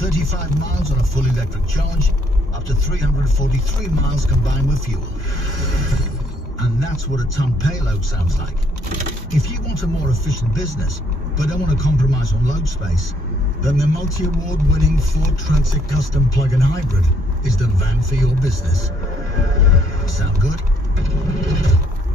35 miles on a full electric charge, up to 343 miles combined with fuel. And that's what a ton payload sounds like. If you want a more efficient business, but don't want to compromise on load space, then the multi-award winning Ford Transit Custom Plug-in Hybrid is the van for your business. Sound good?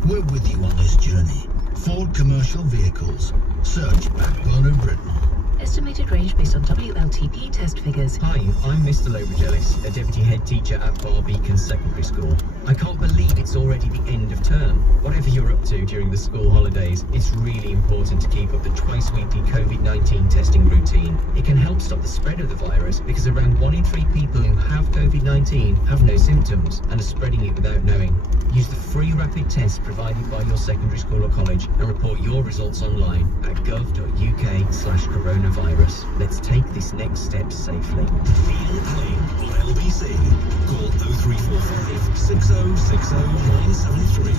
We're with you on this journey. Ford Commercial Vehicles. Search Backbone of Britain. Estimated range based on WLTP test figures. Hi, I'm Mr. Lobregelis, a deputy head teacher at Barbeacon Secondary School. I can't believe it's already the end of term. Whatever you're up to during the school holidays, it's really important to keep up the twice-weekly COVID-19 testing routine. It can help stop the spread of the virus because around 1 in 3 people who have COVID-19 have no symptoms and are spreading it without knowing. Use the free rapid test provided by your secondary school or college and report your results online at gov.uk/coronavirus. Let's take this next step safely. Feel claim or LBC. Call 0345 6060 973.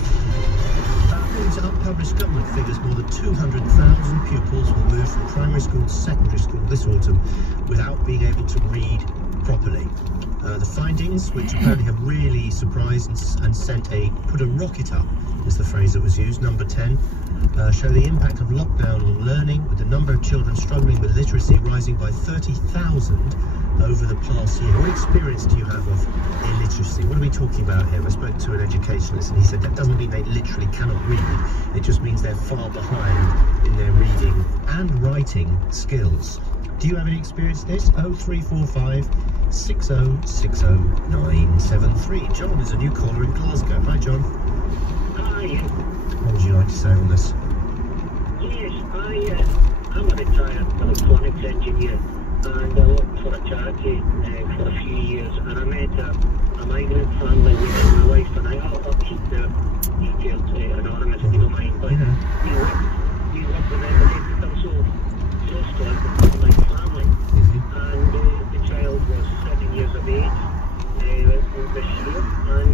According to unpublished government figures, more than 200,000 pupils will move from primary school to secondary school this autumn without being able to read properly. The findings, which apparently have really surprised and put a rocket up, is the phrase that was used, number 10, show the impact of lockdown on learning, with the number of children struggling with literacy rising by 30,000 over the past year. What experience do you have of illiteracy? What are we talking about here? I spoke to an educationalist and he said that doesn't mean they literally cannot read, it just means they're far behind in their reading and writing skills. Do you have any experience of this? 0345 6060 973. John is a new caller in Glasgow. Hi, John. Hi. What would you like to say on this? Yes, I'm a retired electronics engineer and I worked for a charity for a few years, and I met a migrant family with my wife and I'll keep the details anonymous if you don't mind, but we represented them so close to my family, and the child was 7 years of age this year, and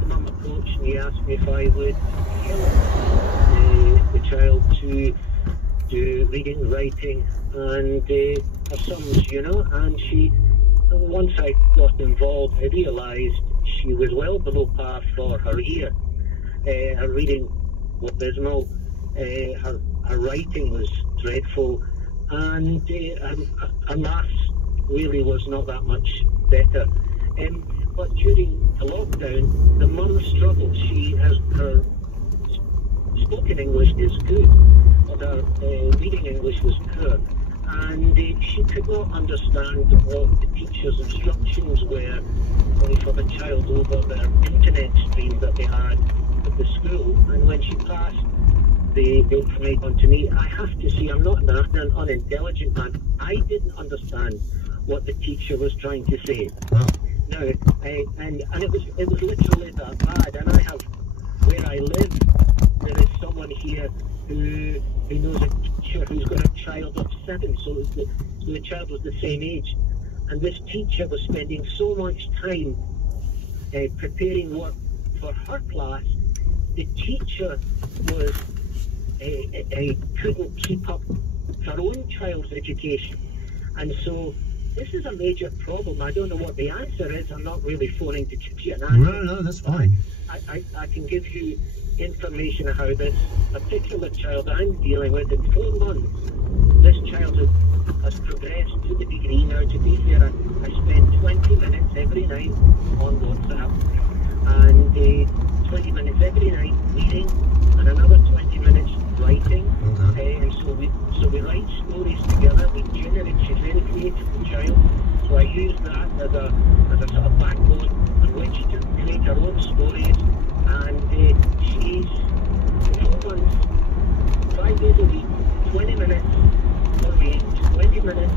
the mum approached me, asked me if I would help the child to do reading, writing, and her sums, you know, and once I got involved, I realised she was well below par for her year. Her reading was abysmal, her writing was dreadful, and her maths really was not that much better. But during the lockdown, the mum struggled. Her spoken English is good, but her reading English was poor, and she could not understand what the teacher's instructions were for the child over their internet stream that they had at the school. And when she passed the information on to me, I have to say, I'm not an unintelligent man. I didn't understand what the teacher was trying to say. No, and it was literally that bad. And I have, where I live, there is someone here who knows a teacher who's got a child of 7, so the child was the same age, and this teacher was spending so much time preparing work for her class. The teacher was couldn't keep up her own child's education, and so this is a major problem. I don't know what the answer is. I'm not really phoning to give you an answer. No, that's fine. I can give you information of how this particular child I'm dealing with, in 4 months, this child has progressed to the degree now. To be fair, I spend 20 minutes every night on WhatsApp, and 20 minutes every night reading, and another 20 minutes writing. And so we write stories together. She's a very creative child, so I use that as a sort of backbone on which to create her own stories. And she's 4 months, 5 days a week, 20 minutes per week, 20 minutes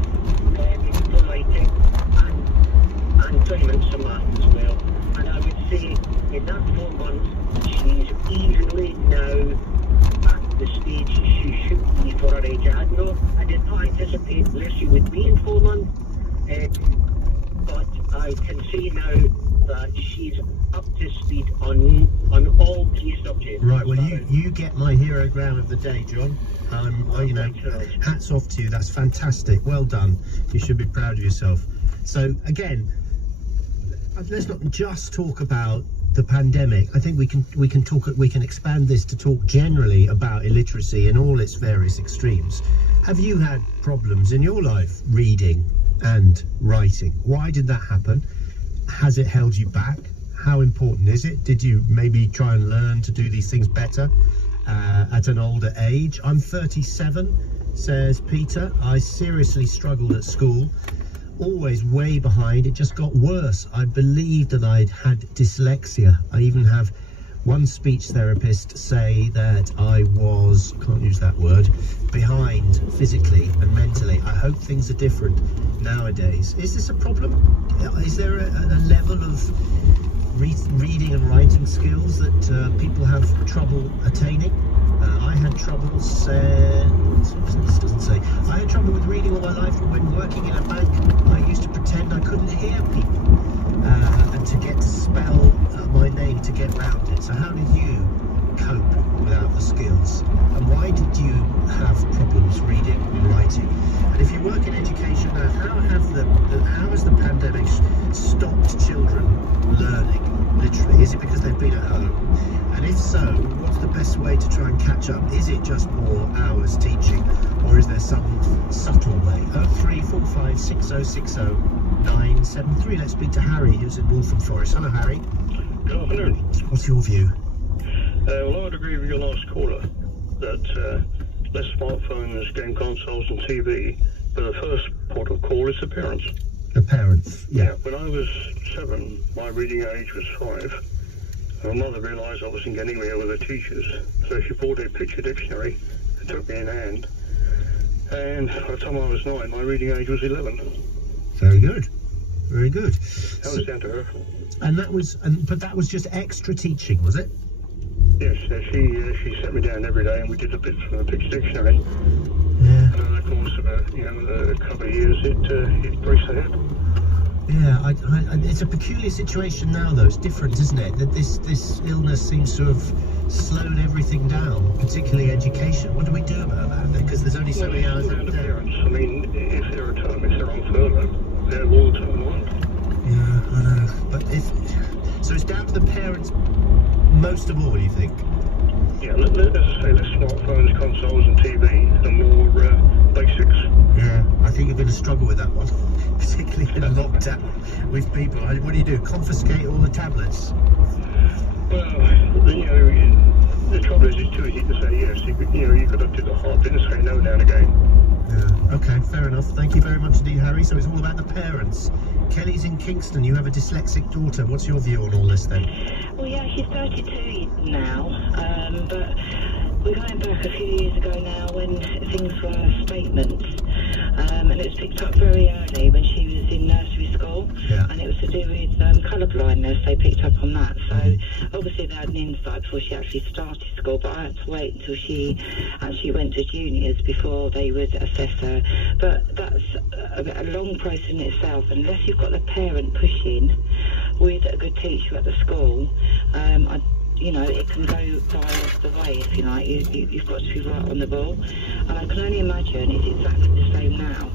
for writing, and 20 minutes for math as well. And I would say in that 4 months, she's easily now at the stage she should be for her age. I did not anticipate where she would be in 4 months, but I can say now that she's up to speed on all key subjects. Right, well, you get my herogram of the day, John. You know, hats off to you. That's fantastic. Well done. You should be proud of yourself. So, again, let's not just talk about the pandemic. I think we can expand this to talk generally about illiteracy in all its various extremes. Have you had problems in your life reading and writing? Why did that happen? Has it held you back? How important is it? Did you maybe try and learn to do these things better at an older age? I'm 37, says Peter. I seriously struggled at school, always way behind. It just got worse. I believed that I'd had dyslexia. I even have one speech therapist say that I was, can't use that word, behind physically and mentally. I hope things are different nowadays. Is this a problem? Is there a level of reading and writing skills that people have trouble attaining? I had trouble, this doesn't say. I had trouble with reading all my life when working in a bank. I used to pretend I couldn't hear people and to get to spell my name to get round it. So how did you cope without the skills? And why did you have problems reading and writing? And if you work in education now, how has the pandemic stopped children learning, literally? Is it because they've been at home? And if so, what's the best way to try and catch up? Is it just more hours teaching, or is there some subtle way? 0345 6060 973. Let's speak to Harry, who's in Waltham Forest. Hello, Harry. Good afternoon. What's your view? Well, I would agree with your last caller that less smartphones, game consoles and TV, but the first port of call is the parents. The parents, yeah. When I was 7, my reading age was 5. My mother realised I wasn't getting anywhere with the teachers, so she bought a picture dictionary and took me in hand. And by the time I was 9, my reading age was 11. Very good. Very good. That was down to her. And that was, but that was just extra teaching, was it? Yes, she set me down every day and we did the bits from the picture dictionary. Yeah. And over the course of a couple of years, it braced ahead. Yeah, it's a peculiar situation now, though. It's different, isn't it? That this illness seems to have slowed everything down, particularly education. What do we do about that? Because there's only so many hours a day. Parents, I mean, if they're at home, if they're on furlough, they're all the time on. Yeah, I know. But so it's down to the parents most of all, you think? Yeah, as I say, less smartphones, consoles and TV, and more basics. Yeah, I think you're going to struggle with that one, particularly in a lockdown with people. What do? Confiscate all the tablets? Well, the trouble is it's too easy to say yes. You've got to do the hard bit and say no now and again. Yeah, okay, fair enough. Thank you very much indeed, Harry. So it's all about the parents. Kelly's in Kingston. You have a dyslexic daughter. What's your view on all this then? Well, yeah, she's 32 now, but we're going back a few years ago now when things were statements, and it was picked up very early when she was in nursery school, yeah. And it was to do with colour blindness. They picked up on that, so obviously they had an insight before she actually started school, but I had to wait until she actually went to juniors before they would assess her. But that's a long process in itself, unless you've got the parent pushing with a good teacher at the school. It can go by the way, if you like. You've got to be right on the ball. And I can only imagine it's exactly the same now.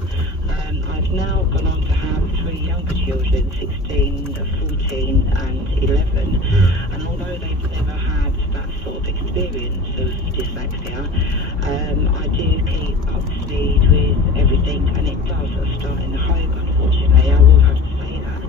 I've now gone on to have 3 younger children, 16, 14 and 11. And although they've never had that sort of experience of dyslexia, I do keep up to speed with everything, and it does start in the home, unfortunately. I will have to say that.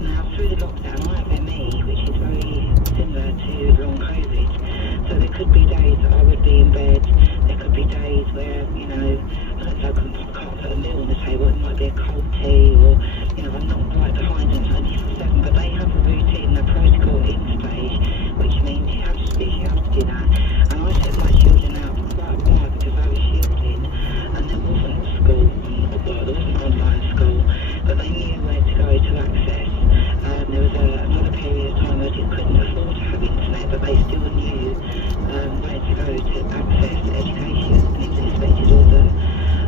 Now, through the lockdown, I have ME, which is very similar to long COVID. So there could be days that I would be in bed. There could be days where, I can't put a meal on the table. It might be a cold tea, or, I'm not right behind them 24/7. But they have a routine, a protocol in stage, which means you have to do that. And I took my children out for quite a while because I was shielding, and there wasn't school, well, there wasn't online school, but they knew where to go to access. There was another period of time where they couldn't afford to have internet, but they still knew where to go to access education, and it was expected of them.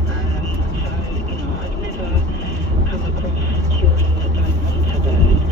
So, I've never come across children that don't want to learn.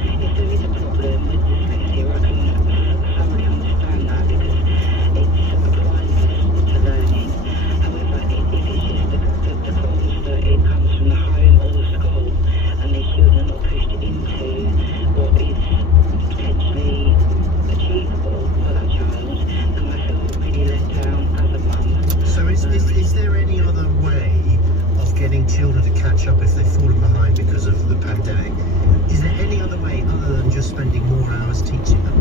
just spending more hours teaching them?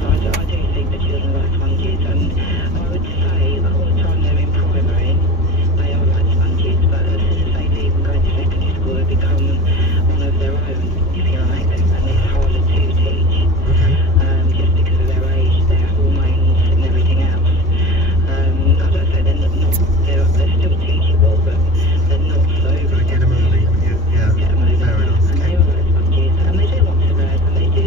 I do think the children are like sponges, and I would say all the time they're in primary, they are like sponges, but as soon as they leave and go into secondary school, they become one of their own, if you like, and it's harder to teach, just because of their age, their hormones and everything else. As I say, they're still teachable, but they're not so... Gotta get them early, haven't you? Yeah, get them over. fair enough. And they are like sponges, and they do want to learn, and they do,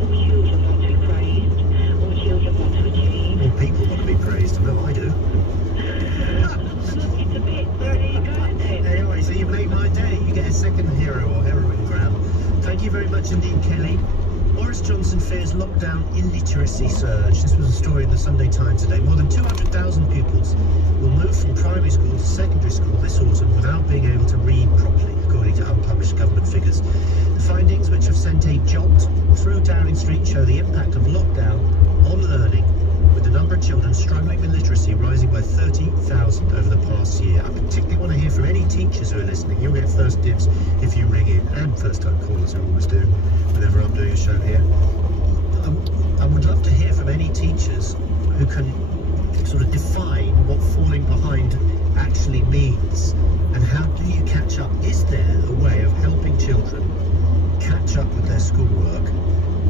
all children want to be praised, all children want to achieve. All people want to be praised, I know I do. It's a bit, there you go, isn't it? Hey, all right, so you've made my day. You get a second hero or heroine grab. Thank you very much indeed, Kelly. Boris Johnson fears lockdown illiteracy surge. This was a story in the Sunday Times today. More than 200,000 pupils will move from primary school to secondary school this autumn without being able to read properly, according to unpublished government figures. The findings, which have sent a jolt through Downing Street, show the impact of lockdown on learning, with the number of children struggling with literacy rising by 30,000 over the past year. I particularly want to hear from any teachers who are listening. You'll get first dibs if you ring in, and first-time callers who always do whenever I'm doing a show here. I would love to hear from any teachers who can sort of define what falling behind actually means, and how do you catch up? Is there a way of helping children catch up with their schoolwork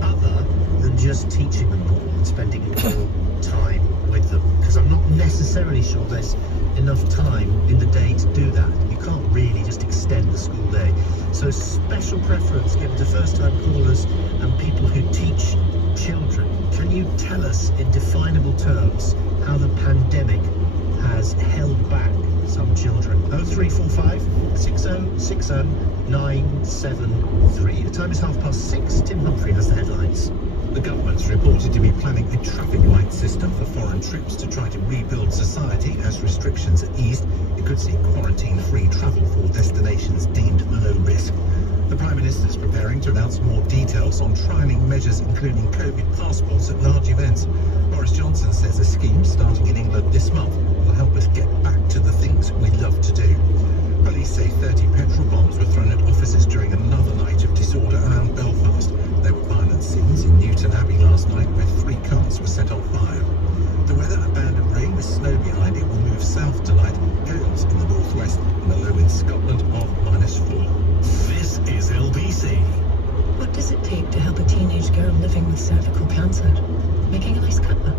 other than just teaching them more and spending more time with them? Because I'm not necessarily sure there's enough time in the day to do that. You can't really just extend the school day. So special preference given to first-time callers and people who teach children. Can you tell us in definable terms how the pandemic has held back some children? 0345 6060 973. The time is 6:30. Tim Humphrey has the headlines. The government's reported to be planning a traffic light system for foreign trips to try to rebuild society as restrictions are eased. It could see quarantine-free travel for destinations deemed low risk. The Prime Minister is preparing to announce more details on trialling measures including COVID passports at large events. Boris Johnson says a scheme starting in England this month will help us get back to the things we love to do. Police say 30 petrol bombs were thrown at officers during another night of disorder around Belfast. There were violent scenes in Newton Abbey last night where 3 cars were set on fire. The weather, a band of rain with snow behind it, will move south tonight. Gales in the northwest and a low in Scotland of -4. This is LBC. What does it take to help a teenage girl living with cervical cancer? Making a nice cuppa,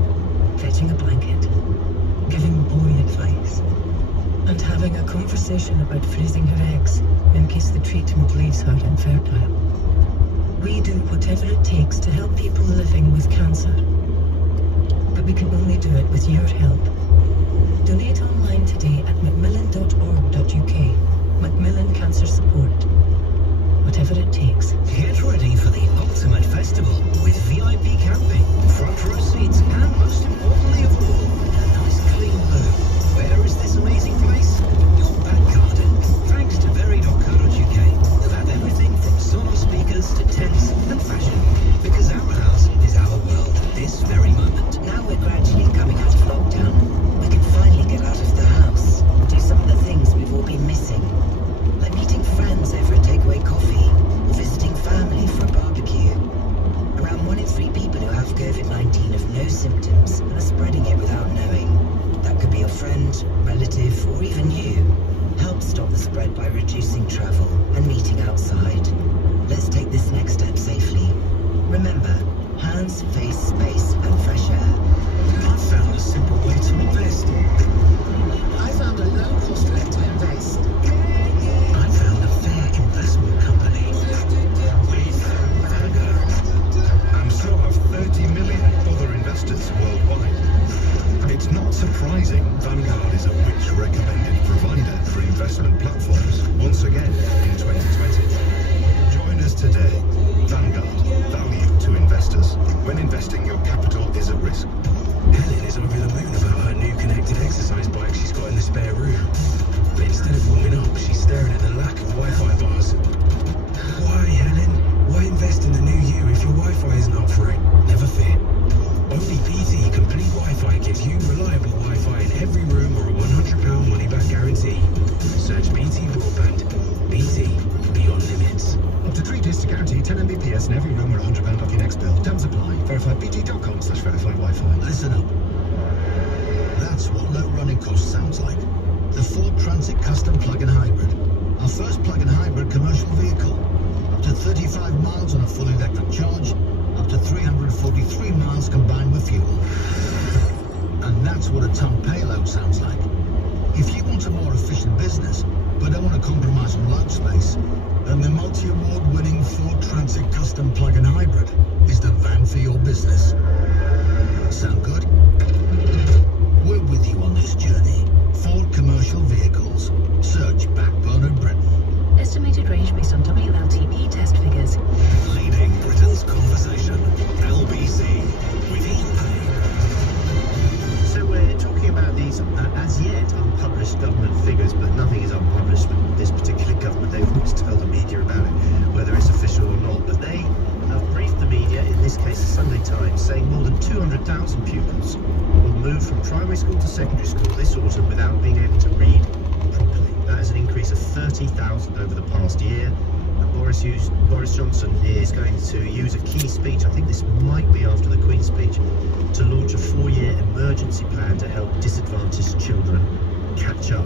fetching a blanket, giving boy advice, and having a conversation about freezing her eggs in case the treatment leaves her infertile. We do whatever it takes to help people living with cancer. But we can only do it with your help. Donate online today at macmillan.org.uk. Macmillan Cancer Support. Whatever it takes. Get ready for the ultimate festival with VIP camping, front row seats, and most importantly of all, a nice clean loo. Where is this amazing place? Your back garden. Thanks to very.co.uk, who have everything from Sonos speakers to tents and fashion. Because our house is our world this very moment. Now we're gradually coming out of lockdown. We can finally get out of the house, do some of the things we've all been missing. Like meeting friends over a takeaway coffee, or visiting family for a barbecue. Around 1 in 3 people who have COVID-19 have no symptoms and are spreading it without knowing. That could be your friend, relative, or even you. Help stop the spread by reducing travel and meeting outside. Let's take this next step safely. Remember, hands, face, space, and fresh air. I found a simple way to invest. I found a low-cost way to invest. I found a fair investment company. With Vanguard. And so have 30 million other investors worldwide. It's not surprising Vanguard is a rich recommended provider for investment platforms once again in 2020. Join us today. Vanguard, value to investors. When investing your access in every room or £100 off your next bill. Terms apply. Verify bt.com/verified Wi-Fi. Listen up. That's what low running cost sounds like. The Ford Transit Custom Plug-in Hybrid. Our first plug-in hybrid commercial vehicle. Up to 35 miles on a full electric charge. Up to 343 miles combined with fuel. And that's what a ton payload sounds like. If you want a more efficient business, but don't want to compromise on load space, then the multi-award winning Ford Transit Custom Plug-in Hybrid is the van for your business. Sound good? We're with you on this journey. Ford Commercial Vehicles. Search Backbone of Britain. Estimated range based on WLTP test figures. Leading Britain's conversation. LBC. With Ian Payne. So we're talking about these as yet unpublished government figures, but nothing is unpublished with this particular government. They always tell the media about it, whether it's official or not. But they have briefed the media, in this case the Sunday Times, saying more than 200,000 pupils will move from primary school to secondary school this autumn without being able to read properly. That is an increase of 30,000 over the past year. And Boris Johnson is going to use a key speech, I think this might be after the Queen's speech, to launch a 4-year emergency plan to help disadvantaged children catch up.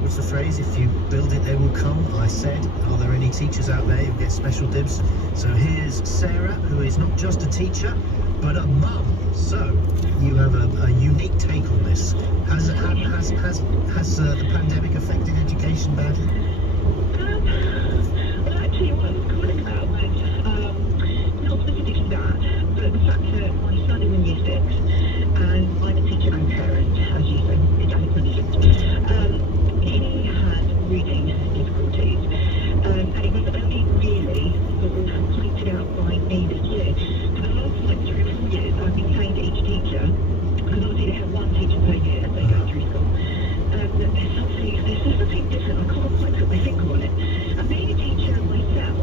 What's the phrase? If you build it, they will come. I said, are there any teachers out there who get special dibs? So here's Sarah, who is not just a teacher, but a mum. So you have a unique take on this. Has the pandemic affected education badly? Well, actually, what I was calling about was not specifically that, but the fact that my son is in year 6, and I'm a teacher and parent, as you say, it doesn't really he had reading difficulties, and it was only really sort of pointed out by me this year. For the last 3 or 4 years, I've been saying to each teacher, because obviously they have 1 teacher per year as they go through school, that there's just something different. I can't quite put my finger on it. And being a teacher myself,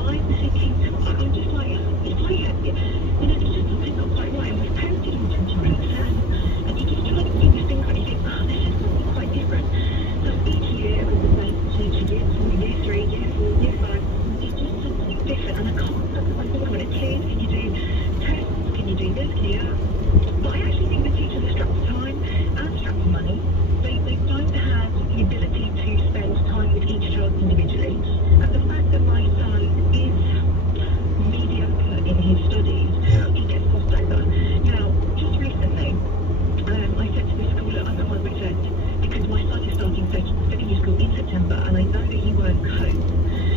I'm thinking, I'm just like, if I had, there's just something not quite right. And we've parented him sometimes, and you just try to put your finger on it, you think, oh, this is something quite different. So each year, with the same teacher, year 3, year 4, year 5, it's just something different, and I can't put my finger on it. Kids, can you do tests? Can you do this? Can you do that? But I actually think the teachers are strapped for time and strapped for money. They don't have the ability to spend time with each child individually. And the fact that my son is mediocre in his studies, he gets crossed over. Now, just recently, I said to the school, look, I'm at my wit's end, because my son is starting secondary school in September, and I know that he won't cope,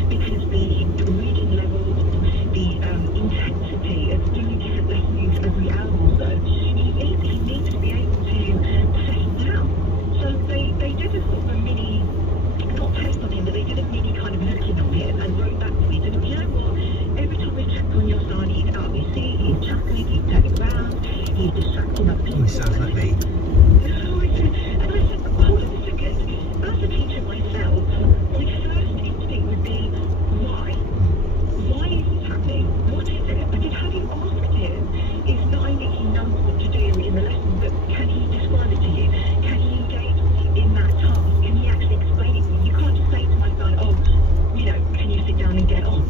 because the reading level, the intensity of doing different lessons every hour or so, he needs to be able to settle down. So they did a sort of a mini, not test on him, but they did a mini kind of looking on him and wrote back to me, said, you know what, every time we check on your son, he's out of his seat, he's chatting, he's turning around, he's distracting other people. Oh, he sounds like me. And I said, hold on a second, as a teacher myself, my first instinct would be, why? Why is this happening? What is it? I said, have you asked him? It's not only he knows what to do in the lesson, but can he describe it to you? Can he engage in that task? Can he actually explain it to you? You can't just say to my son, oh, can you sit down and get on?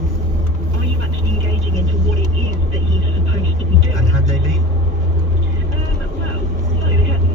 Are you actually engaging into what it is that he's supposed to be doing? And had they been? Well, no, they hadn't.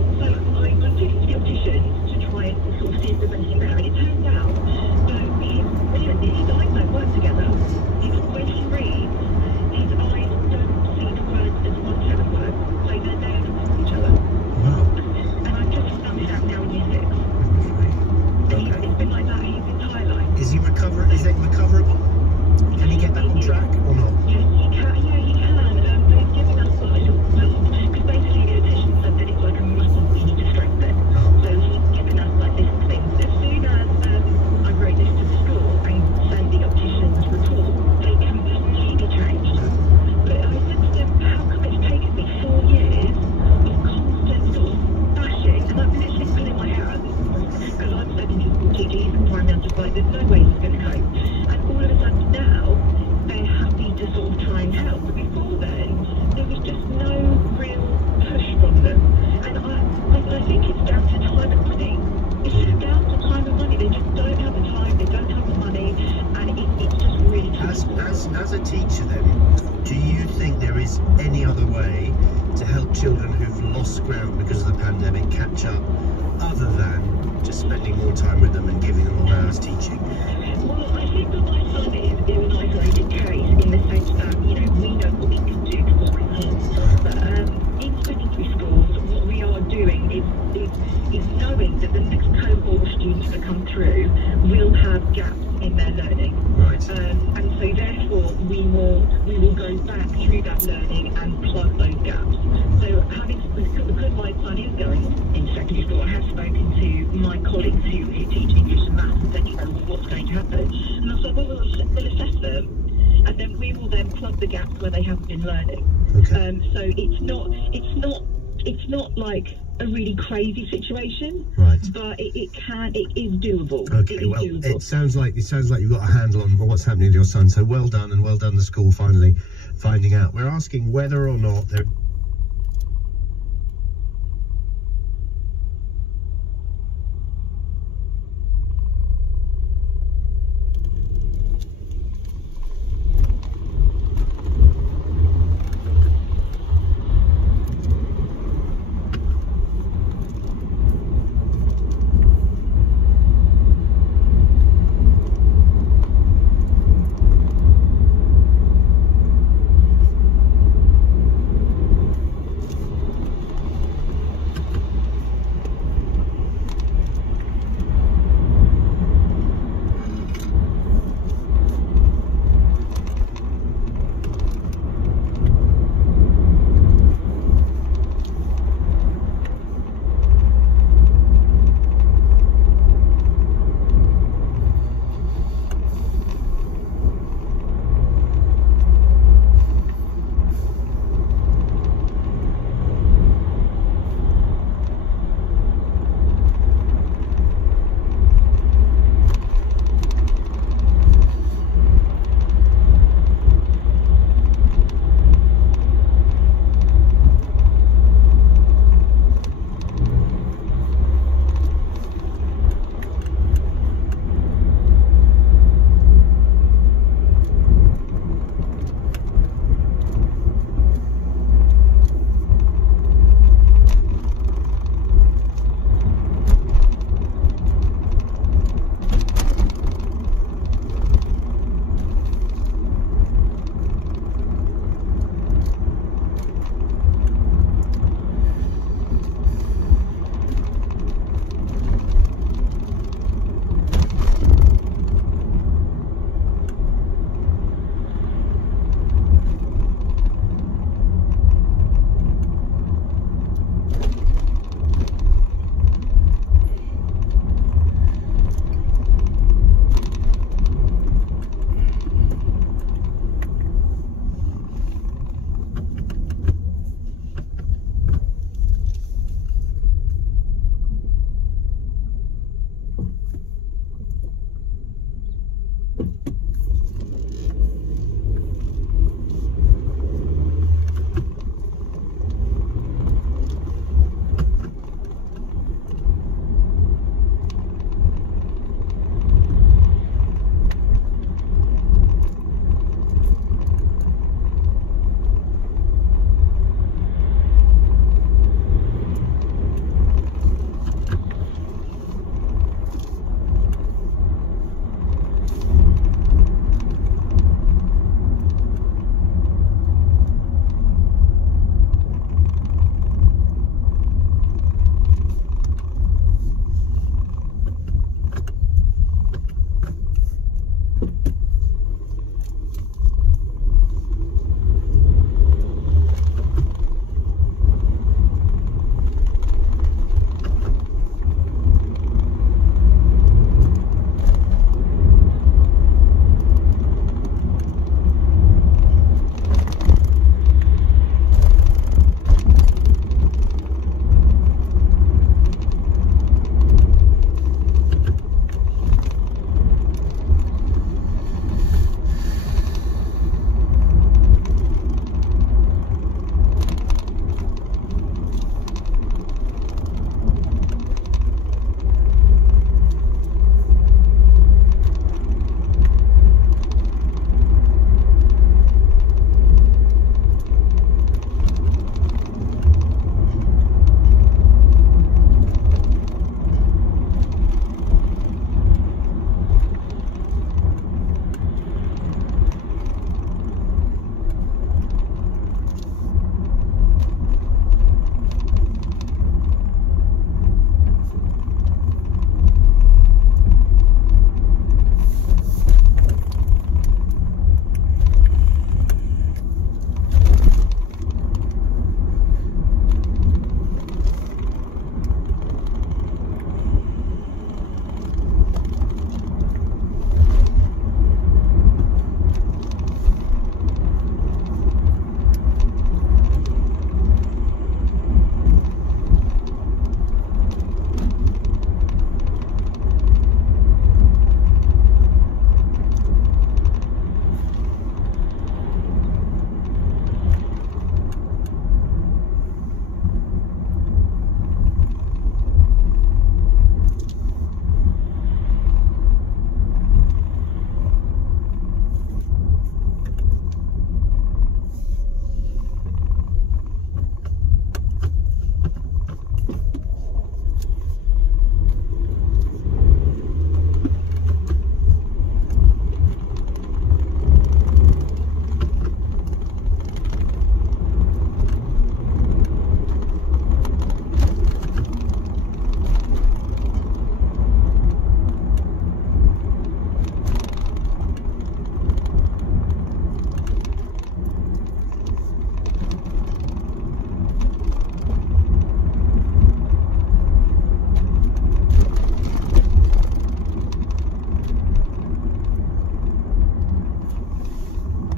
teacher then, do you think there is any other way to help children who've lost ground because of the pandemic catch up, other than just spending more time with them and giving them more hours teaching? Well, I think that my son is an isolated case in the sense that, you know, we know what we can do to support him. But in secondary schools, what we are doing is knowing that the next cohort of students that come through will have gaps in their learning. Right. And so therefore we will go back through that learning and plug those gaps. So because my son is going in secondary school, I have spoken to my colleagues who teach English and maths and said, you know, what's going to happen? And I said, well, we'll assess them, and then we will then plug the gaps where they haven't been learning. Okay. So it's not like a really crazy situation, right? But it is doable. Okay, well, it sounds like you've got a handle on what's happening to your son. So well done, and well done the school finally finding out. We're asking whether or not there